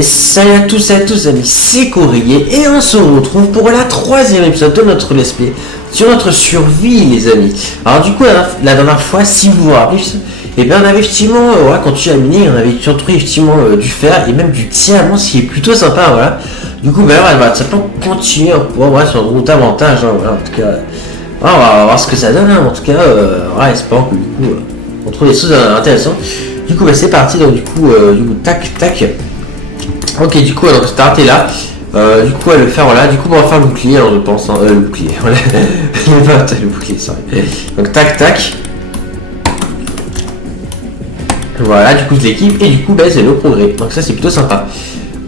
Et salut à tous amis, c'est Corrier et on se retrouve pour la troisième épisode de notre let's play sur notre survie les amis. Alors du coup la dernière fois, si vous vous rappelez, et bien on avait effectivement, quand tu as miné, on avait trouvé effectivement du fer et même du diamant, ce qui est plutôt sympa, voilà. Du coup ben voilà, ça peut continuer pour voir sur le route avantage, hein, voilà, en tout cas, voilà, on va voir ce que ça donne, hein, en tout cas, voilà, espérons que du coup on trouve des choses intéressantes. Du coup ben, c'est parti, donc du coup tac. Ok, du coup, alors c'est arrêté là. Du coup, le faire voilà. Du coup, on va faire le bouclier, alors, je pense. Hein, le bouclier, voilà. Le bouclier, sorry. Donc, tac. Voilà, du coup, je l'équipe. Et du coup, c'est le progrès. Donc, ça, c'est plutôt sympa.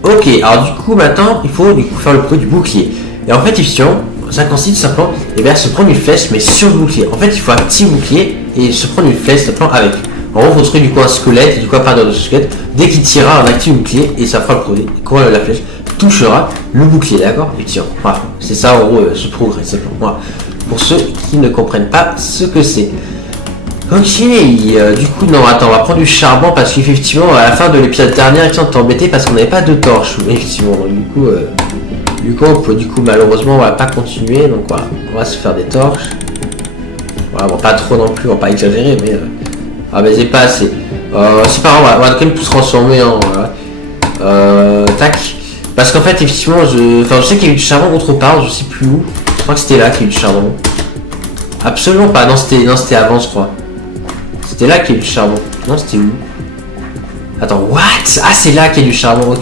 Ok, alors, du coup, maintenant, il faut du coup faire le progrès du bouclier. Et en fait, effectivement, ça consiste simplement à se prendre une flèche, mais sur le bouclier. En fait, il faut un petit bouclier et se prendre une flèche simplement avec. En gros, vous trouver du coup un squelette, et du coup à partir de ce squelette, dès qu'il tirera un actif bouclier, et ça fera le progrès. Quand la flèche touchera le bouclier, d'accord? Et tiens, voilà, c'est ça en gros ce progrès, simplement. Voilà. Pour ceux qui ne comprennent pas ce que c'est. Ok, du coup, non, attends, on va prendre du charbon parce qu'effectivement, à la fin de l'épisode dernier, on t'est embêté parce qu'on n'avait pas de torche, effectivement. Donc, du coup, malheureusement, on va pas continuer, donc voilà, on va se faire des torches. Voilà, bon, pas trop non plus, on va pas exagérer, mais. Ah mais c'est pas assez. C'est pas grave, on va quand même tout se transformer en voilà. Tac. Parce qu'en fait effectivement je sais qu'il y a eu du charbon autre part, je sais plus où. Je crois que c'était là qu'il y a eu du charbon. Absolument pas, non c'était avant je crois. C'était là qu'il y a eu du charbon. Non c'était où? Attends, what? Ah c'est là qu'il y a du charbon,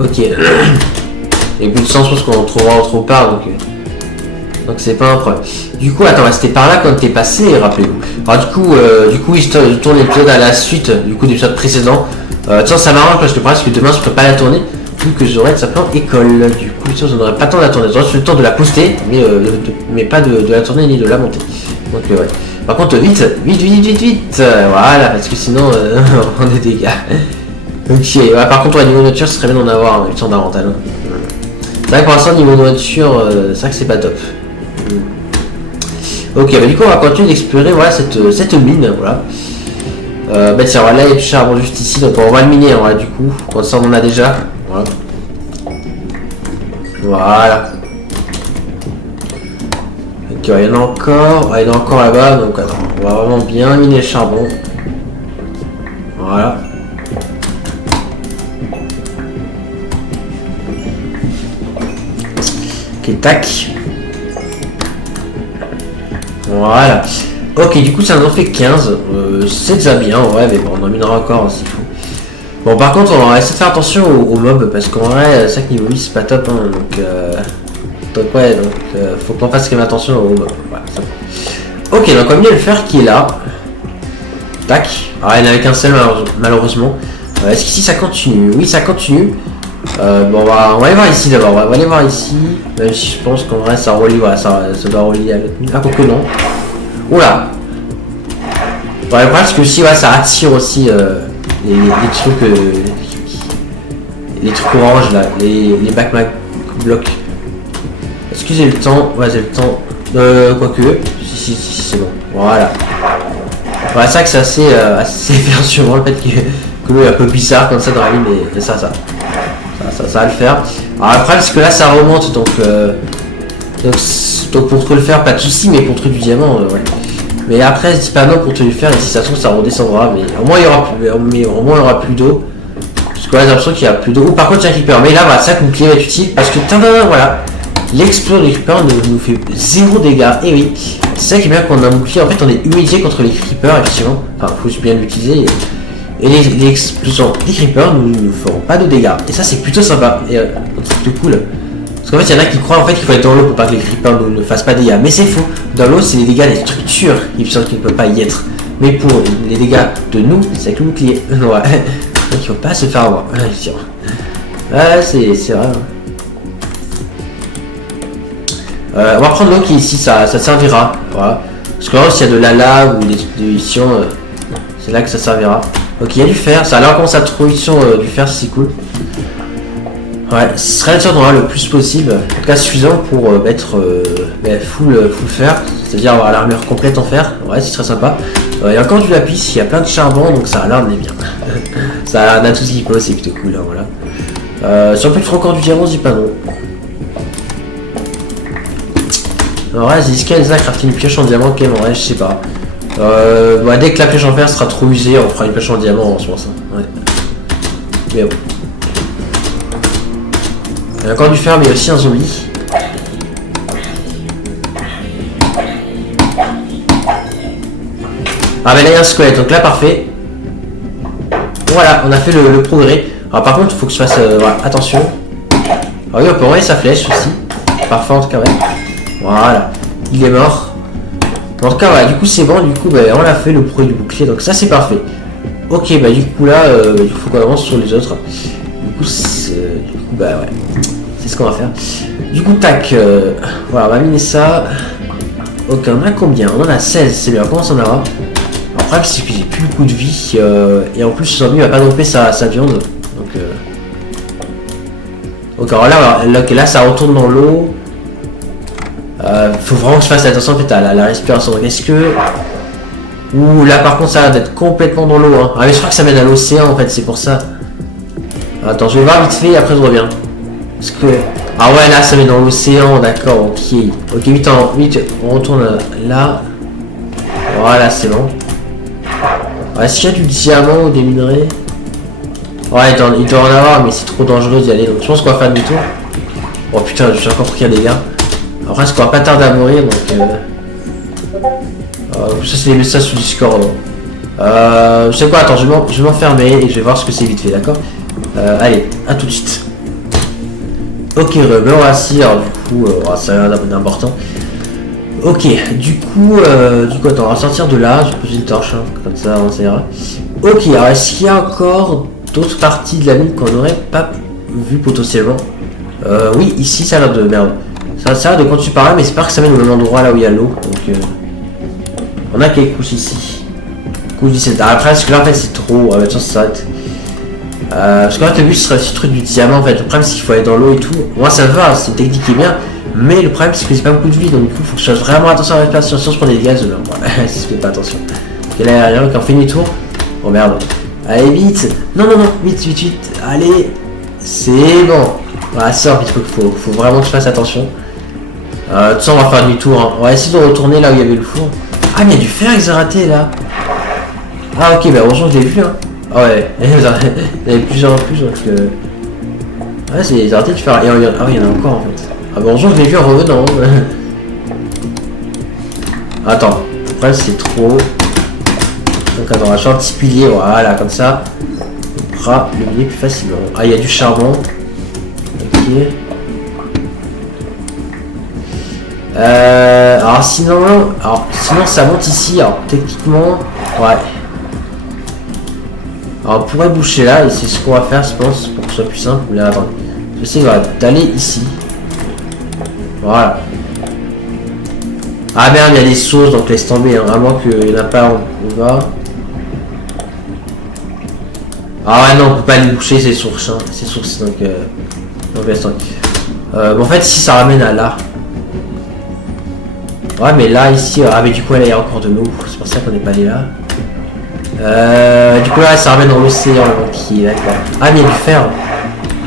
ok. Et plus de sens parce qu'on en trouvera autre part donc c'est pas un problème. Du coup, attends, c'était par là qu'on était passé, rappelez-vous. Alors du coup, je tourne l'épisode à la suite du coup de l'épisode précédent. Tiens, ça m'arrange parce que presque demain je peux pas la tourner, vu que j'aurai simplement école. Du coup, je n'aurai pas le temps de la tourner. J'aurai le temps de la poster, mais pas de la tourner ni de la monter. Donc ouais. Par contre, vite. Voilà, parce que sinon on prend des dégâts. Ok. Par contre, niveau nourriture, ce serait bien d'en avoir un temps d'avantage. C'est vrai que pour l'instant, niveau nourriture, c'est vrai que c'est pas top. Ok, du coup on va continuer d'explorer voilà, cette mine, voilà. Tiens, voilà, il y a du charbon juste ici, donc on va le miner, voilà, du coup, comme ça on en a déjà, voilà. Ok, il y en a encore, là-bas, donc attends, on va vraiment bien miner le charbon, voilà. Ok, tac. Voilà. Ok, du coup ça en fait 15. C'est déjà bien, ouais, mais bon, on en minera encore s'il faut. Bon, par contre, on va essayer de faire attention aux mobs parce qu'en vrai, 5 niveau 8 c'est pas top, hein, donc faut qu'on fasse quand même attention aux mobs. Voilà, ça. Ok, donc on va mieux le fer qui est là. Tac. Alors, il n'y en avait qu'un seul malheureusement. Est-ce qu'ici ça continue? Oui, ça continue. Bon, on va aller voir ici d'abord, on va aller voir ici, même si je pense qu'en vrai ça relie, voilà, ça doit relier avec nous. Ah, quoique non. Oula. Ouais, le problème c'est que aussi, ouais, ça attire aussi les trucs orange là, les backpack blocs. Est-ce que j'ai le temps? Ouais, j'ai le temps. Quoique, si, c'est bon. Voilà. Ouais, c'est vrai que c'est assez perturbant le fait que l'eau est un peu bizarre comme ça dans la ligne, mais ça va le faire. Alors après parce que là ça remonte donc pour te le faire pas de soucis, mais pour trouver du diamant ouais. Mais après je dis pas non pour te le faire et si ça se trouve ça redescendra, mais au moins il y aura plus d'eau. Parce que là j'ai l'impression qu'il y a plus d'eau. Ou par contre il y a un creeper, mais là voilà, ça que mon clé va être utile parce que voilà. L'explosion des creepers nous fait 0 dégâts. Et oui, c'est ça qui est bien qu'on a un bouclier. En fait on est immunisé contre les creepers effectivement. Enfin faut bien l'utiliser. Et les explosions des creepers ne feront pas de dégâts. Et ça c'est plutôt sympa. Et c'est plutôt cool. Parce qu'en fait il y en a qui croient en fait qu'il faut être dans l'eau pour pas que les creepers ne fassent pas de dégâts. Mais c'est faux. Dans l'eau c'est les dégâts des structures qui ne peuvent pas y être. Mais pour les dégâts de nous, c'est avec le bouclier. Ouais. Donc il faut pas se faire avoir. Ouais, c'est vrai. On va prendre l'eau qui est ici, ça servira. Voilà. Parce que là s'il y a de la lave ou des émissions, c'est là que ça servira. Ok, il y a du fer, ça a l'air comme ça trouver du fer, c'est cool. Ouais, ce serait une sorte le plus possible, en tout cas suffisant pour mettre full fer, c'est-à-dire avoir l'armure complète en fer. Ouais, ce serait sympa. Il y a encore du lapis, il y a plein de charbon, donc ça a l'air de bien. Ça a tout ce qu'il faut, c'est plutôt cool, hein, voilà. Si on peut faire encore du diamant, je dis pas non. Alors ouais, est-ce qu'il y a des à crafter une pioche en diamant quand même? Ouais, je sais pas. Bah, dès que la pioche en fer sera trop usée, on fera une pioche en diamant en soi. Ouais. Mais bon. Il y a encore du fer, mais il y a aussi un zombie. Ah mais là il y a un squelette, donc là parfait. Voilà, on a fait le progrès. Alors par contre il faut que je fasse voilà, attention. Ah oui, on peut envoyer sa flèche aussi. Parfait en tout cas, ouais. Voilà, il est mort. En tout cas voilà, du coup c'est bon, du coup bah, on a fait le progrès du bouclier, donc ça c'est parfait. Ok, bah du coup là, il faut qu'on avance sur les autres. Du coup bah ouais, c'est ce qu'on va faire. Du coup tac, voilà, on va miner ça. Ok, on a combien? On en a 16, c'est bien, on commence à en avoir. Après, c'est que j'ai plus beaucoup de vie et en plus, ce zombie va pas dropper sa viande. Donc alors là, ça retourne dans l'eau. Faut vraiment que je fasse attention en fait à la respiration. Donc est-ce que. Ouh, là par contre, ça a l'air d'être complètement dans l'eau. Hein. Ah, mais je crois que ça mène à l'océan en fait, c'est pour ça. Attends, je vais voir vite fait et après je reviens. Parce que. Ah ouais, là ça mène dans l'océan, d'accord, ok. Ok, vite, on retourne là. Voilà, c'est bon. Est-ce qu'il y a du diamant ou des minerais? Ouais, il doit en avoir, mais c'est trop dangereux d'y aller. Donc je pense qu'on va faire demi-tour. Oh putain, je suis encore pris à des gars. Après, est-ce qu'on va pas tarder à mourir? Donc, ça, c'est les messages sur Discord. Je sais quoi, attends, je vais m'enfermer et je vais voir ce que c'est vite fait, d'accord? Allez, à tout de suite. Ok, me voici. Alors, du coup, ça a l'air d'important. Ok, du coup, attends, on va sortir de là, je vais poser une torche, hein, comme ça, ça ira. Ok, alors est-ce qu'il y a encore d'autres parties de la mine qu'on n'aurait pas vu potentiellement? Oui, ici, ça a l'air de merde. Ça a l'air de continuer par là, mais c'est pas que ça mène au même endroit là où il y a l'eau. Donc, on a quelques couches ici. Couche 17. Après, parce que là, en fait, c'est trop. Ça s'arrête. Parce qu'en fait, le but, ce serait aussi le truc du diamant. En fait, le problème, c'est qu'il faut aller dans l'eau et tout. Moi, ça va, c'est une technique qui est bien. Mais le problème c'est que j'ai pas beaucoup de vie, donc du coup il faut que je fasse vraiment attention à la respiration. Si je prends des gaz, non, voilà, si je fais pas attention. Ok, là il y a rien, quand on fait demi-tour. Oh merde. Allez vite. Non, vite. Allez. C'est bon. Voilà, ça, il faut vraiment que je fasse attention. De toute façon on va faire demi-tour. Hein. On va essayer de retourner là où il y avait le four. Ah mais il y a du fer que j'ai raté là. Ah ok, bah heureusement je l'ai vu hein. Ah ouais, il y en avait plusieurs en plus donc ouais, c'est raté du fer. Ah oui, il y en a encore en fait. Ah bon, je l'ai vu en revenant. Attends, après c'est trop. Donc attends, on va faire un petit pilier, voilà, comme ça. On fera le miner plus facilement. Ah, il y a du charbon. Ok. Alors sinon ça monte ici. Alors techniquement, ouais. Alors on pourrait boucher là, et c'est ce qu'on va faire, je pense, pour que ce soit plus simple. Là, attends. Je sais d'aller ici. Voilà. Ah merde, il y a des sources, donc laisse tomber, hein. À moins qu'il n'y en a pas, on va. Ah ouais, non, on peut pas les boucher ces sources, hein. Ces sources, donc laisse tomber. En fait, si ça ramène à là. Ouais, mais là, ici, ah mais du coup, là, il y a encore de l'eau, c'est pour ça qu'on n'est pas allé là. Du coup, là, ça ramène dans l'océan, qui est d'accord. Ah, mais il y a du fer.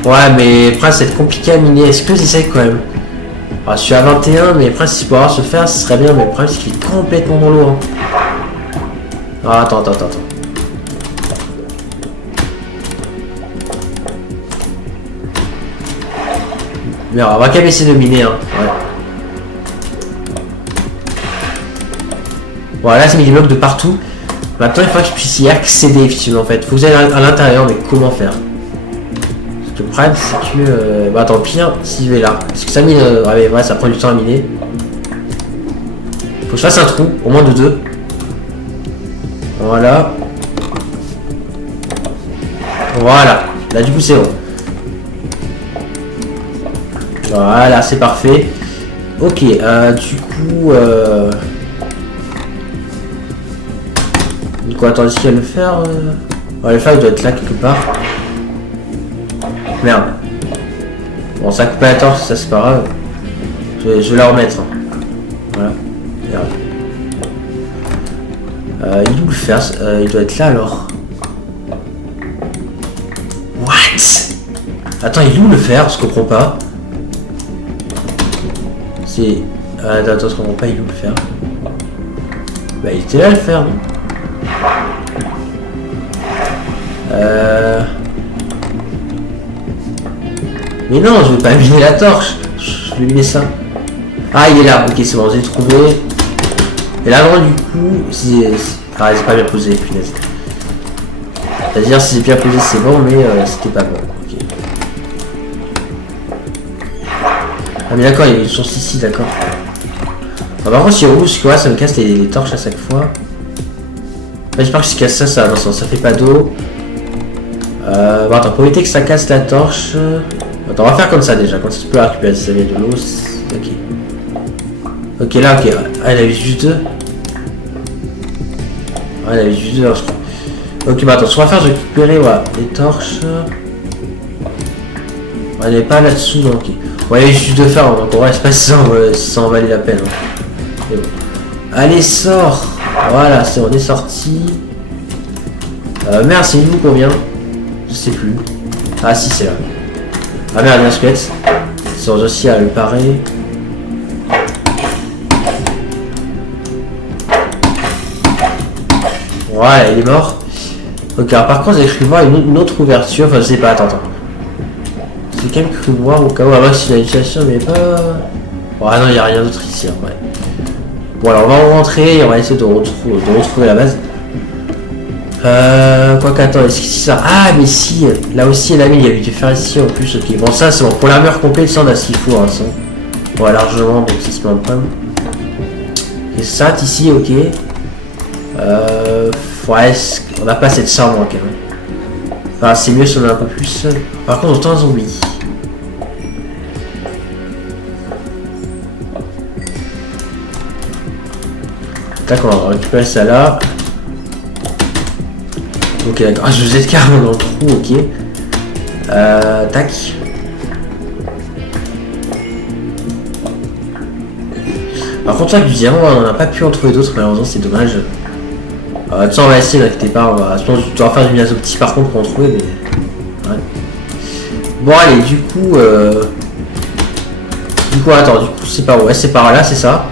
Ouais, mais après, c'est compliqué à miner. Est-ce que j'essaie quand même? Alors, je suis à 21, mais après, si pour avoir se faire, ce serait bien, mais le problème, c'est qu'il est complètement dans l'eau. Hein. Ah, attends. Mais alors, on va quand même essayer de miner, hein. Ouais. Voilà, c'est mis des blocs de partout. Maintenant, il faut que je puisse y accéder, effectivement, en fait. Faut que vous allez à l'intérieur, mais comment faire? Parce que le problème, c'est que... bah, tant pis, hein, s'il va là. Parce que ça mine... ouais, ça prend du temps à miner. Faut que je fasse un trou, au moins de 2. Voilà. Voilà. Là, du coup, c'est bon. Voilà, c'est parfait. Ok, du coup... Du coup, attends, est-ce qu'il y a le fer ouais, le fer, il doit être là, quelque part. Merde. Bon, ça coupe la torche, ça c'est pas grave. Je vais la remettre. Hein. Voilà. Merde. Il est où le fer il doit être là alors. What? Attends, il est où le fer? Je comprends pas. C'est... attends, je comprends pas, il est où le fer? Bah, il était là le fer, non? Mais non, je veux pas miner la torche. Je vais miner ça. Ah, il est là. Ok, c'est bon, j'ai trouvé. Et là, vraiment, du coup, ah, c'est pas bien posé, punaise. C'est-à-dire, si c'est bien posé, c'est bon, mais c'était pas bon. Ok. Ah, mais d'accord, il y a une source ici, d'accord. Ah, par contre, si rouge, quoi, ça me casse les torches à chaque fois. J'espère que si je casse ça, ça, non, ça fait pas d'eau. Bon, attends, pour éviter que ça casse la torche. Attends, on va faire comme ça déjà. Quand ça peut récupérer, ça vient de l'eau. Ok. Ok, là, ok. Ah, il avait juste deux. Ah, il avait juste deux, je crois. Ok, bah attends, ce qu'on va faire, je vais récupérer voilà, les torches. On n'est pas là-dessous, donc. Ok. Ouais, il y avait juste deux fer, donc on reste pas si ça en valait la peine. Hein. Bon. Allez, sors. Voilà, on est sorti. Merde, c'est nous combien? Je sais plus. Ah si, c'est là. Ah merde, il y a un squelette. Ils sont aussi à le parer. Voilà, il est mort. Ok, alors par contre, j'ai cru voir une autre ouverture. Enfin, je sais pas, attends. J'ai quand même cru voir au cas où, à voir si la situation, mais pas... Ouais, non, il n'y a rien d'autre ici, en vrai. Bon, alors on va rentrer et on va essayer de retrouver la base. Quoi qu'attends, est-ce que c'est ça? Ah, mais si, là aussi, la mine, il y avait du fer ici en plus, ok. Bon, ça, c'est bon. Pour l'armure complète, ça, on a ce qu'il faut, hein, ça. Ouais, largement, donc ça se met en problème. Et ça, ici, ok. Ouais, on n'a pas assez de charbon, quand même. Enfin, c'est mieux si on a un peu plus. Par contre, autant un zombie. Tac, on va récupérer ça là. Ok, d'accord. Ah, je vous ai carrément dans le trou, ok. Tac. Par contre, ça, du diamant, on n'a pas pu en trouver d'autres, malheureusement, c'est dommage. Ça, on va essayer, n'inquiétez pas. Je pense que tu vas faire du minazo petit par contre pour en trouver, mais. Ouais. Bon, allez, du coup. Attends, du coup, c'est par où? Ouais, c'est par là, c'est ça.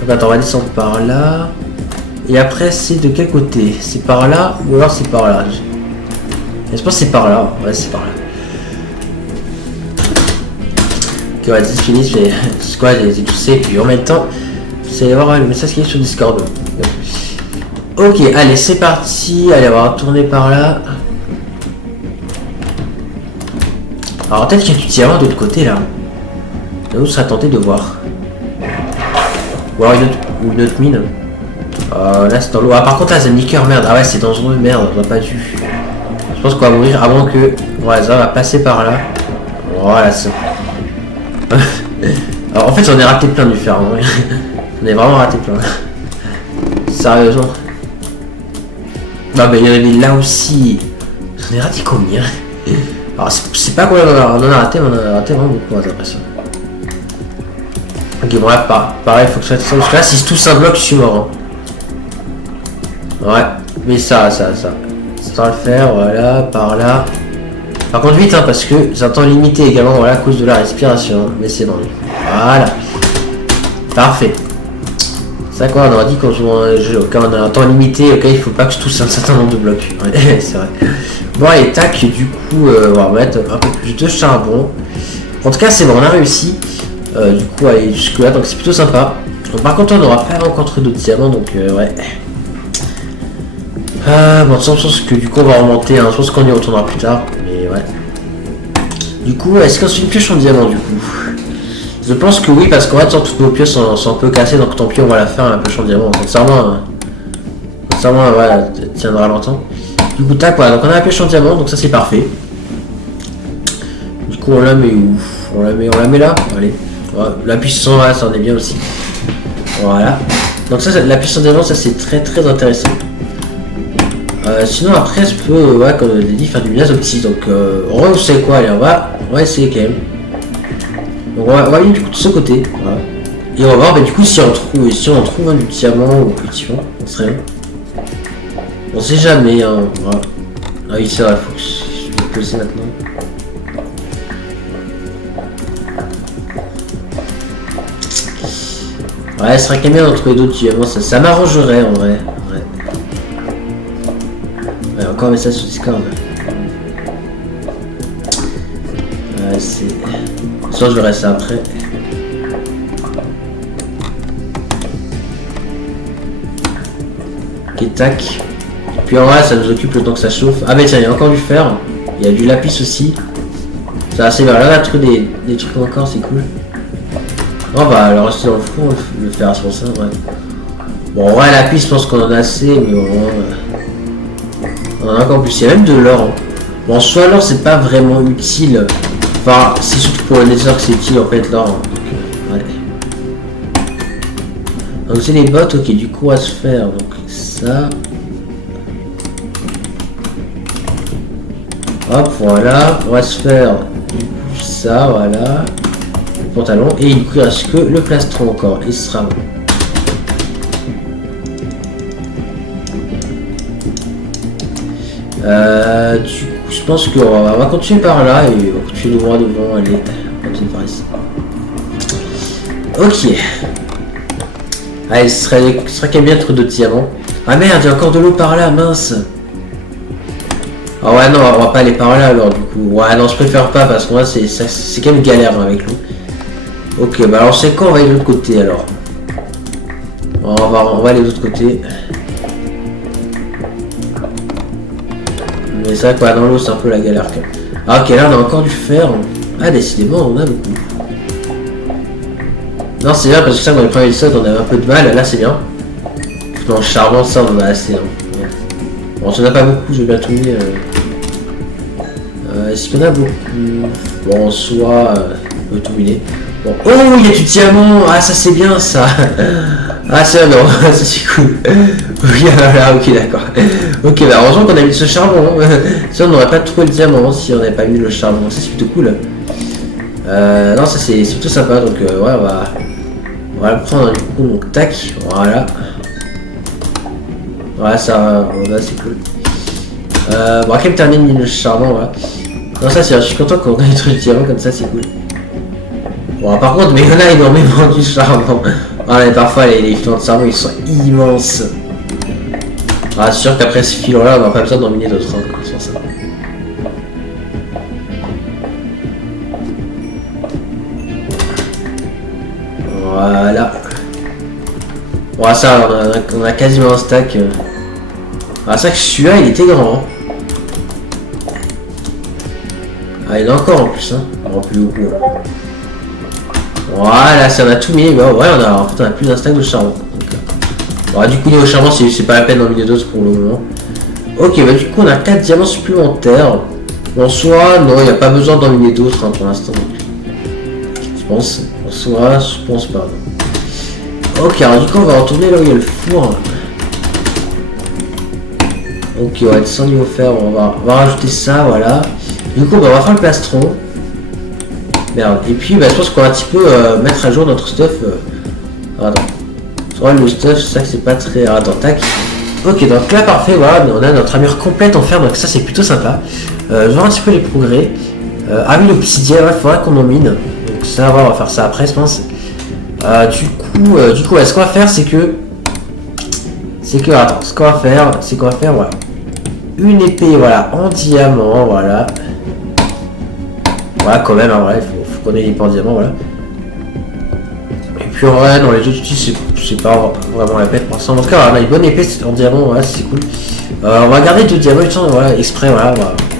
Donc, attends, on va descendre par là. Et après, c'est de quel côté? C'est par là ou alors c'est par là? Je pense que c'est par là. Ouais, c'est par là. Ok, ouais, c'est fini. C'est quoi? J'ai tout ça. Et puis en même temps, vous allez voir le message qui est sur Discord. Ok, allez, c'est parti. Allez, on va retourner par là. Alors, peut-être qu'il y a du diamant de l'autre côté là. Là, on sera tenté de voir. Ou alors une autre mine. Là c'est dans l'eau. Ah par contre là c'est niqueur, merde. Ah ouais c'est dangereux, merde, on n'a pas dû. Je pense qu'on va mourir avant que... Ouais ça va passer par là. Voilà ça. Alors en fait j'en ai raté plein du fer. J'en ai vraiment raté plein. Sérieusement. Non mais il y en avait là aussi. J'en ai raté combien? Alors c'est pas combien on en a raté, mais on en a raté vraiment beaucoup, j'ai l'impression. Ok bon là pareil, faut que je fasse ça. Parce que là si je touche un bloc je suis mort. Hein. Ouais, mais ça va le faire, voilà, par là. Par contre vite, hein, parce que j'ai un temps limité également, voilà, à cause de la respiration, mais c'est bon. Voilà. Parfait. Ça quoi, on aurait dit quand on joue un jeu, quand on a un temps limité, ok, il faut pas que je touche un certain nombre de blocs. Ouais, c'est vrai. Bon allez, tac, du coup, on va mettre un peu plus de charbon. En tout cas, c'est bon, on a réussi. Du coup, aller jusque là, donc c'est plutôt sympa. Donc, par contre, on n'aura pas rencontré d'autres diamants, donc ouais. Bon, je pense que du coup on va remonter, hein. Je pense qu'on y retournera plus tard, mais ouais. Du coup, est-ce qu'on se fait une pioche en diamant du coup? Je pense que oui, parce qu'en fait, toutes nos pioches sont un peu cassées, donc tant pis, on va la faire, la pioche en diamant. Sincèrement, voilà, tiendra longtemps. Du coup, tac, voilà, donc on a la pioche en diamant, donc ça c'est parfait. Du coup, on la met où? On la met là? Allez. Voilà. La puissance, voilà, ça en est bien aussi. Voilà. Donc ça, la puissance en diamant, ça c'est très très intéressant. Sinon après je peux, ouais, comme je l'ai dit, faire du minage optique. Donc on sait quoi, allez, on va essayer quand même. Donc on va aller du coup de ce côté, voilà. Et on va voir, bah, du coup si on trouve du diamant ou effectivement, on serait. On sait jamais, hein, voilà. Ah oui c'est vrai, faut que je vais poser maintenant. Ouais, ce serait quand même bien d'en trouver d'autres diamants, ça m'arrangerait en vrai. Ouais, encore un message sur Discord. Ouais, c'est... Soit je verrai ça après. Ok, tac. Puis en vrai, ça nous occupe le temps que ça chauffe. Ah, mais tiens, il y a encore du fer. Il y a du lapis aussi. Ça va assez bien. Là, on a trouvé des trucs encore, c'est cool. On va le rester dans le four, le fer à son sein, ouais. Bon, en vrai, lapis, je pense qu'on en a assez, mais bon. On en a encore plus. Il y a même de l'or. Hein. Bon, soit l'or, c'est pas vraiment utile. Enfin, c'est surtout pour le nether que c'est utile en fait, l'or. Ouais. Donc, c'est les bottes, ok, du coup, à se faire. Donc, ça. Hop, voilà, on va se faire ça, voilà, le pantalon, et il ne reste que le plastron encore, et ce sera bon. Du coup, je pense qu'on va continuer par là, et on va continuer droit devant, allez, on continue par ici. Ok. Allez, ce serait quand même bien trop de diamants. Ah merde, il y a encore de l'eau par là, mince. Ah ouais non, on va pas aller par là alors du coup. Ouais non, je préfère pas parce que moi c'est quand même galère hein, avec l'eau. Ok, bah alors c'est quand on va aller de l'autre côté alors. On va aller de l'autre côté. Mais c'est vrai que ouais, dans l'eau c'est un peu la galère quand même. Ah ok, là on a encore du fer. Ah décidément on a beaucoup. Non c'est bien parce que ça dans les premiers épisodes on avait un peu de mal, là c'est bien. Dans le charbon ça on en a assez. Hein. Ouais. Bon ça n'a pas beaucoup, je vais bien tout mis. Est-ce qu'on a beaucoup? Bon, soit on peut tout miner. Bon. Oh, il y a du diamant! Ah, ça c'est bien ça! Ah, ça non, ça c'est cool. Oui, voilà, ok, d'accord. Ok, bah heureusement qu'on a mis ce charbon. Hein. Ça, on n'aurait pas trouvé le diamant si on n'avait pas mis le charbon. Ça c'est plutôt cool. Non, ça c'est plutôt sympa. Donc, ouais, on va le prendre du coup. Donc, tac, voilà. Voilà, ça, voilà, c'est cool. Bon, on va quand même terminer le charbon, voilà. Non, ça, je suis content qu'on ait des trucs diamants comme ça, c'est cool. Bon, par contre, mais il y en a énormément du charbon. Ah, mais parfois, les filons de charbon, ils sont immenses. Ah, c'est sûr qu'après ce filon-là, on n'a pas besoin d'en miner d'autres, hein, sur ça. Voilà. Bon, ça, on a quasiment un stack. Ah, ça que celui-là, il était grand, hein. Ah, il y en a encore en plus, hein. En plus beaucoup. Voilà, ça on a tout mis. Ouais, en fait, on a plus d'un stack de charbon. Donc, du coup, niveau charbon, c'est pas la peine d'en miner d'autres pour le moment. Ok, bah du coup, on a 4 diamants supplémentaires. En soi, non, il n'y a pas besoin d'en miner d'autres hein, pour l'instant. Je pense. En soi, je pense pas. Non. Ok, alors du coup, on va retourner là où il y a le four. Ok, on va être sans niveau fer. On va rajouter ça, voilà. Du coup, bah, on va faire le plastron. Merde. Et puis, bah, je pense qu'on va un petit peu mettre à jour notre stuff. Attends. Le stuff, c'est ça que c'est pas très... Attends, tac. Ok, donc là, parfait, voilà. On a notre armure complète en fer, donc ça, c'est plutôt sympa. Je vais voir un petit peu les progrès. Ah oui, l'obsidienne, il faudra qu'on en mine. Donc ça, on va faire ça après, je pense. Du coup, ce qu'on va faire, c'est que... Attends, ce qu'on va faire, voilà. Une épée, voilà, en diamant, voilà. Voilà, quand même, en vrai, il faut qu'on ait une épée en diamant, voilà. Et puis, en vrai, dans les autres outils, c'est pas vraiment la peine pour ça. En tout cas, on a une bonne épée en diamant, voilà, c'est cool. On va garder 2 diamants, voilà, exprès, voilà,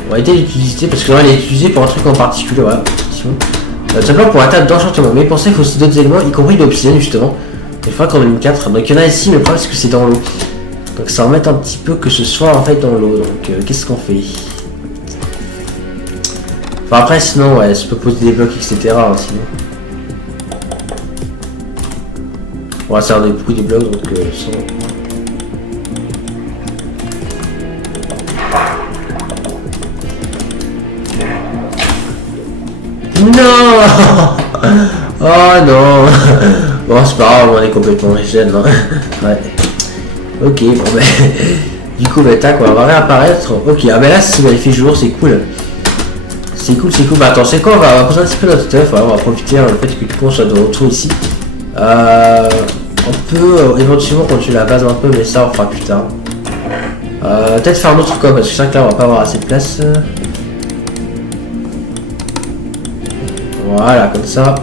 on va éviter d'utiliser, parce que là, elle est utilisée pour un truc en particulier, voilà. Simplement pour la table d'enchantement, mais pensez qu'il faut aussi d'autres éléments, y compris de l'obsidienne, justement. Il faudra qu'on en ait 4. Donc, il y en a ici, mais le problème, c'est que c'est dans l'eau. Donc, ça remet un petit peu que ce soit, en fait, dans l'eau. Donc, qu'est-ce qu'on fait? Enfin, après, sinon, ouais, je peux poser des blocs, etc. Hein, sinon. On va faire beaucoup des blocs, donc sans... Non. Oh non. Bon, c'est pas grave, on est complètement régène. Hein. Ouais. Ok, bon ben... Du coup, bah tac, on va réapparaître. Ok, ah ben là, c'est il fait jour, c'est cool. C'est cool. Bah attends, c'est quoi? On va poser un petit peu notre stuff. Ouais, on va profiter du fait que du coup on soit de retour ici. On peut éventuellement continuer la base un peu, mais ça on fera plus tard. Peut-être faire un autre coffre, parce que je sais que là on va pas avoir assez de place. Voilà, comme ça.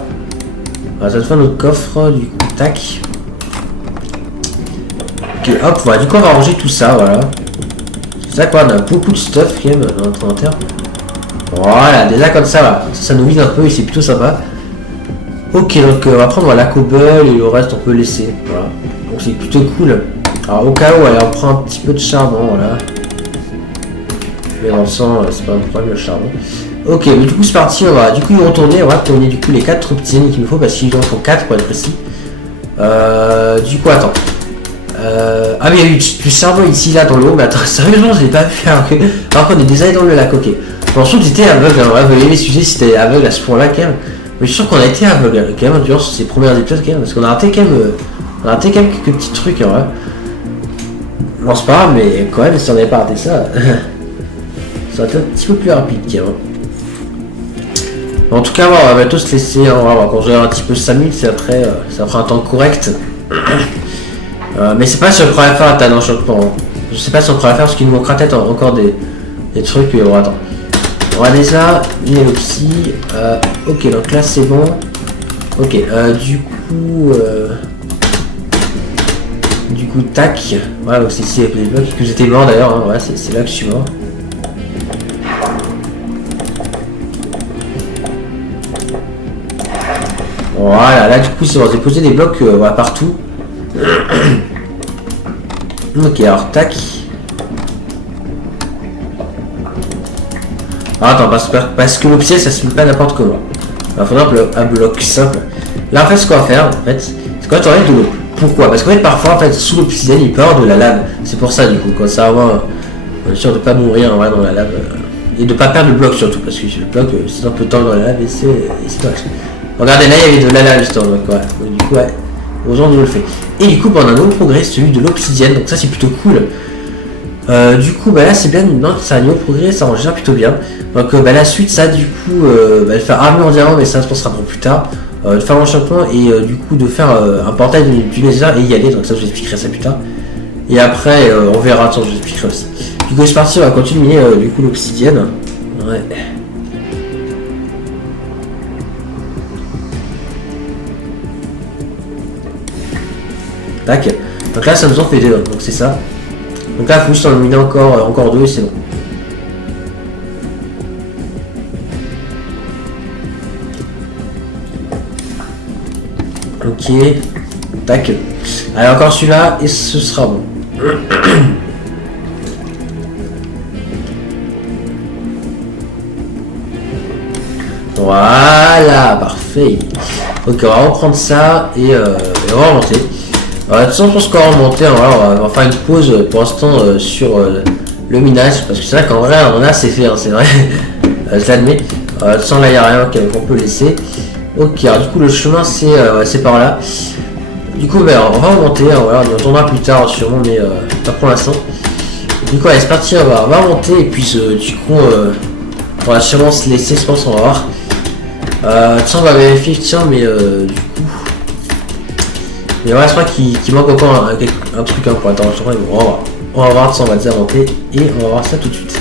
Ça te fait notre coffre, du coup, tac. Ok, hop, voilà, du coup on va ranger tout ça, voilà. C'est ça quoi, on a beaucoup de stuff quand même dans notre inventaire. Voilà, déjà comme ça, voilà. Ça nous vide un peu et c'est plutôt sympa. Ok, donc on va prendre la cobble et le reste on peut laisser, voilà. Donc c'est plutôt cool. Alors au cas où, allez, on prend un petit peu de charbon, voilà. Mais dans le sang, c'est pas un problème le charbon. Ok, mais du coup c'est parti, on va du coup y retourner, on va tourner du coup les 4 obsidiennes qu'il nous faut parce qu'il en faut 4 pour être précis. Du coup attends. Ah mais il y a eu du charbon ici là dans l'eau, mais attends, sérieusement je l'ai pas vu alors qu'on est déjà allé dans le lac, ok. Bon, je trouve que j'étais aveugle, hein, ouais, veuillez m'excuser si c'était aveugle à ce point là quand même. Mais je suis sûr qu'on a été aveugle quand même durant ces premiers épisodes quand même, parce qu'on a raté quand même. On a raté quand même quelques petits trucs, hein, ouais. Non c'est pas grave, mais quand même si on n'avait pas raté ça. Ça aurait été un petit peu plus rapide quand même. En tout cas, on va bientôt se laisser, hein, on va quand j'aurai un petit peu 5 minutes, c'est après, ça fera un temps correct. Mais c'est pas si on pourrait faire un tas d'enchantement. Hein. Je sais pas si on pourrait faire parce qu'il nous manquera peut-être encore des trucs. Bon, attends. On va déjà lier le psy. Ok, donc là c'est bon. Ok, du coup, tac. Voilà, donc c'est ici les blocs que j'étais mort d'ailleurs. Hein, voilà, c'est là que je suis mort. Voilà, là du coup c'est bon, j'ai posé des blocs voilà, partout. Ok, alors tac. Ah, attends, parce que l'obsidienne ça se met pas n'importe comment. Il faudra un bloc simple. Là en fait ce qu'on va faire, en fait, c'est qu'on va tourner de l'eau. Pourquoi? Parce qu'en fait parfois en fait sous l'obsidienne il peut y avoir de la lave. C'est pour ça du coup, quand ça va, on est sûr de pas mourir en vrai dans la lave. Et de pas perdre le bloc surtout, parce que le bloc c'est un peu de temps dans la lave et c'est dommage. Regardez là il y avait de la lave justement, donc ouais. Donc, du coup ouais, heureusement nous le fait. Et du coup on a un nouveau progrès, celui de l'obsidienne, donc ça c'est plutôt cool. Du coup bah là c'est bien, non c'est un nouveau progrès, ça range déjà plutôt bien. Donc bah la suite ça du coup de faire armure en diamant, mais ça je pense sera pour plus tard. De faire l'enchantement et du coup de faire un portail du Nether et y aller, donc ça je vous expliquerai ça plus tard. Et après on verra, attends je vous expliquerai aussi. Du coup c'est parti, on va continuer du coup l'obsidienne. Ouais. Tac. Donc là ça nous en fait 2, donc c'est ça. Donc là il faut juste en miner encore 2 et c'est bon. Ok. Tac. Allez encore celui-là et ce sera bon. Voilà, parfait. Ok, on va reprendre ça et on va remonter. De toute façon, je pense qu'on va remonter. On va faire une pause pour l'instant sur le minage. Parce que c'est vrai qu'en vrai, on a assez fait, hein, c'est vrai. Je l'admets. De toute façon, là, il n'y a rien qu'on peut laisser. Ok, alors du coup, le chemin, c'est par là. Du coup, ben, on va remonter. Hein, voilà, on retournera plus tard, sûrement, mais pas pour l'instant. Du coup, allez, c'est parti. On va remonter. Et puis, du coup, on va sûrement se laisser, je pense, on va voir. Tiens, on va vérifier, tiens, mais du coup. Mais voilà, je crois qu'il manque encore un truc hein, pour attendre. On va voir ça, on va désinventer et on va voir ça tout de suite.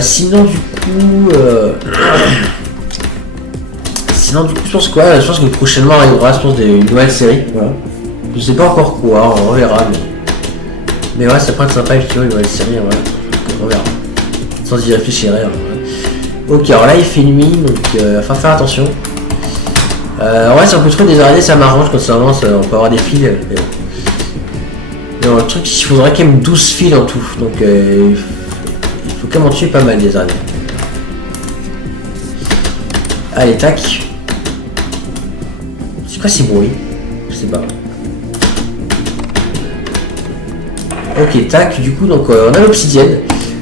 Sinon, du coup. Sinon, du coup, je pense que prochainement arrivera, je pense, une nouvelle série. Voilà. Je sais pas encore quoi, on verra. Mais ouais, ça pourrait être sympa, effectivement, une nouvelle série. Voilà. On verra. Sans y réfléchir. Voilà. Ok, alors là il fait nuit, donc il faut faire attention. Ouais, si on peut trouver des araignées, ça m'arrange quand ça avance, on peut avoir des fils. Mais bon. Non, le truc, il faudrait quand même 12 fils en tout, donc il faut quand même en tuer pas mal des araignées. Allez, tac. C'est quoi ces bruits? Je sais pas. Ok, tac, du coup, donc on a l'obsidienne.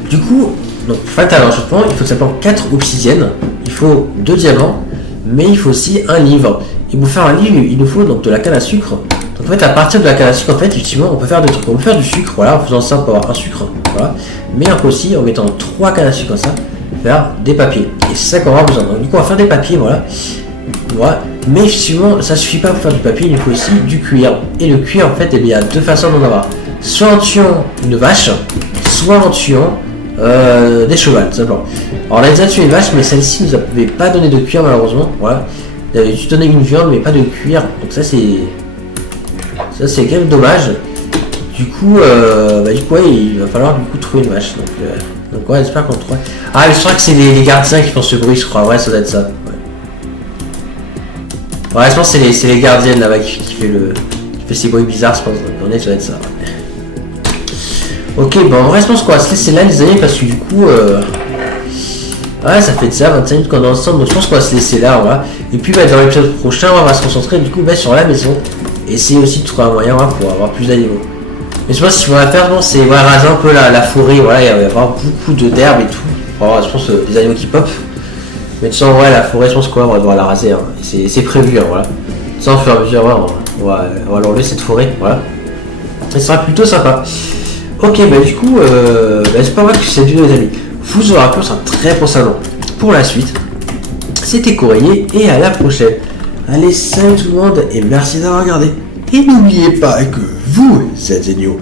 Du coup. Donc pour faire un enchantement, il faut simplement 4 obsidiennes, il faut 2 diamants, mais il faut aussi un livre. Et pour faire un livre, il nous faut donc de la canne à sucre. Donc en fait à partir de la canne à sucre, en fait effectivement on peut faire 2 trucs. On peut faire du sucre, voilà, en faisant ça pour avoir un sucre, voilà. Mais on peut aussi en mettant 3 cannes à sucre comme ça, faire des papiers. Et c'est ça qu'on aura besoin. Donc du coup on va faire des papiers, voilà. Voilà. Mais effectivement, ça suffit pas pour faire du papier, il faut aussi du cuir. Et le cuir, en fait, eh bien, il y a deux façons d'en avoir. Soit en tuant une vache, soit en tuant des chevals, tout simplement. Alors, on a déjà tué une vache, mais celle-ci nous avait pas donné de cuir, malheureusement. Voilà. Il avait juste donné une viande, mais pas de cuir. Donc ça, c'est... Ça, c'est quand même dommage. Du coup, ouais, il va falloir du coup trouver une vache. Donc ouais, j'espère qu'on trouve. Ah, je crois que c'est les gardiens qui font ce bruit, je crois. Ouais, ça doit être ça. Ouais, je pense que c'est les gardiennes là-bas qui fait ces bruits bizarres, je pense. On est, ça doit être ça. Ouais. Ok, bon, en vrai, je pense qu'on va se laisser là, les amis, parce que du coup, ouais, ça fait de ça 25 minutes qu'on est ensemble, donc je pense qu'on va se laisser là, voilà. Et puis, dans l'épisode prochain, on va se concentrer du coup sur la maison. Essayer aussi de trouver un moyen pour avoir plus d'animaux. Mais je pense qu'il faudra faire, bon, c'est raser un peu la forêt, voilà, il va y avoir beaucoup d'herbe et tout. Alors, je pense des animaux qui pop. Mais de toute façon, ouais, la forêt, je pense qu'on va devoir la raser, hein. C'est prévu, hein, voilà. Ça, au fur et à mesure, ouais, on va l'enlever cette forêt, voilà. Ça sera plutôt sympa. Ok, du coup, c'est pas mal que cette vidéo, les amis. Vous aurez plus un très bon salon pour la suite. C'était Coraillier et à la prochaine. Allez, salut tout le monde et merci d'avoir regardé. Et n'oubliez pas que vous êtes géniaux.